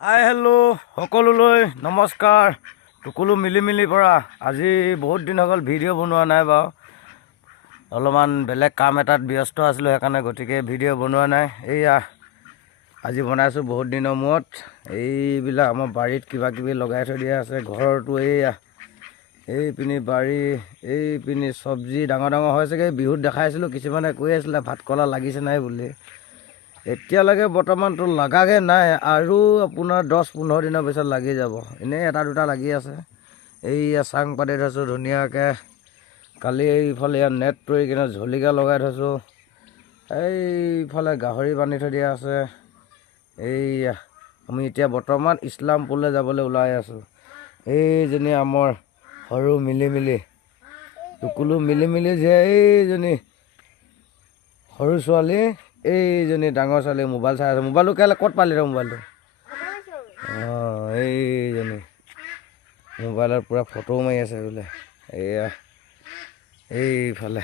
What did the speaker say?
Hi hello' সকলোলৈ নমস্কাৰ। টুকুলু মিলিমিলিৰ পৰা আজি বহুত দিন হৈ গ'ল ভিডিঅ' বনোৱা নাই বাৰু, অলপমান বেলেগ কাম এটাত ব্যস্ত আছিলোঁ, সেইকাৰণে গতিকে ভিডিঅ' বনোৱা নাই। এইয়া আজি বনাইছোঁ বহুত দিনৰ মূৰত। এইবিলাক আমাৰ বাৰীত কিবা কিবি লগাই থৈ দিয়া আছে। ঘৰটো এইয়া এইপিনি বাৰী, এইপিনি চব্জি ডাঙৰ ডাঙৰ হৈছেগৈ। বিহুত দেখাইছিলোঁ, কিছুমানে কৈ আছিলে ভাতকলা লাগিছে নাই বুলি। এতিয়ালৈকে বৰ্তমানটো লাগাগে নাই, আৰু আপোনাৰ 10-15 দিনৰ পিছত লাগি যাব। এনেই এটা দুটা লাগি আছে। এইয়া চাং পাতি থৈছোঁ ধুনীয়াকৈ। কালি এইফালে ইয়াত নেট তৰি কিনে জলকীয়া লগাই থৈছোঁ। এইফালে গাহৰি বান্ধি থৈ দিয়া আছে। এইয়া আমি এতিয়া বৰ্তমান ইছলামপুৰলৈ যাবলৈ ওলাই আছোঁ। এইজনী আমাৰ সৰু মিলিমিলি, টুকুলু মিলিমিলি যে এইজনী সৰু ছোৱালী, এইজনী ডাঙৰ ছোৱালী মোবাইল চাই আছে। মোবাইলটো কেলৈ ক'ত পালি তই মোবাইলটো? অঁ, এইজনী মোবাইলত পূৰা ফটো মাৰি আছে বোলে। এইয়া এইফালে